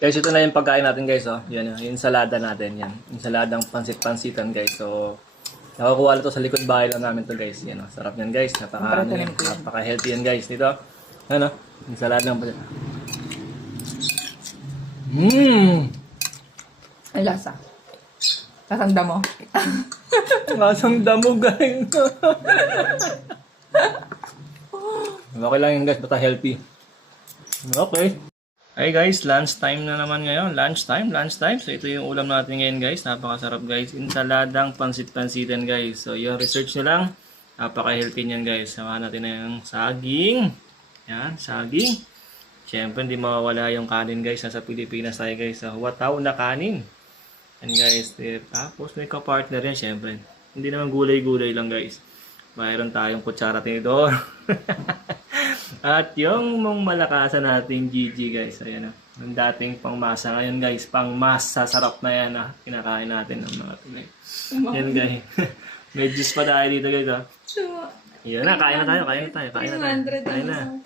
Guys, ito na yung pagkain natin guys, oh. Yan, yung ensalada natin, yan. Ensaladang pansit-pansitan guys. So, nakakuha na to sa likod bahay lang namin to guys. Yan, oh. Sarap yan guys. Napaka-healthy yan guys. Dito, ano, ensaladang pansit. Ay, lasa. Lasang damo. Lasang damo guys. Okay lang yun guys, basta healthy. Okay. Hey guys, lunch time na naman ngayon. Lunch time. So ito yung ulam natin ngayon guys. Napakasarap guys. Ensaladang pansit-pansitan guys. So yung research nyo lang. Napaka-healthy niyan guys. Samahan natin na yung saging. Yan, saging. Siyempre hindi mawawala yung kanin guys. Sa Pilipinas tayo guys. Sa wataw na kanin. Yan guys. Tapos may ka-partner yan siyempre. Hindi naman gulay-gulay lang guys. Mayroon tayong kutsara tinidor. At yung mong malakasan natin GG guys. Ayan na. Yung dating pangmasa. Ngayon guys, pangmasa. Sarap na yan ah. Kinakain natin ng mga Pinoy. Yan guys. May juice pa tayo dito guys ah. Yan na, kain na tayo. Kain na.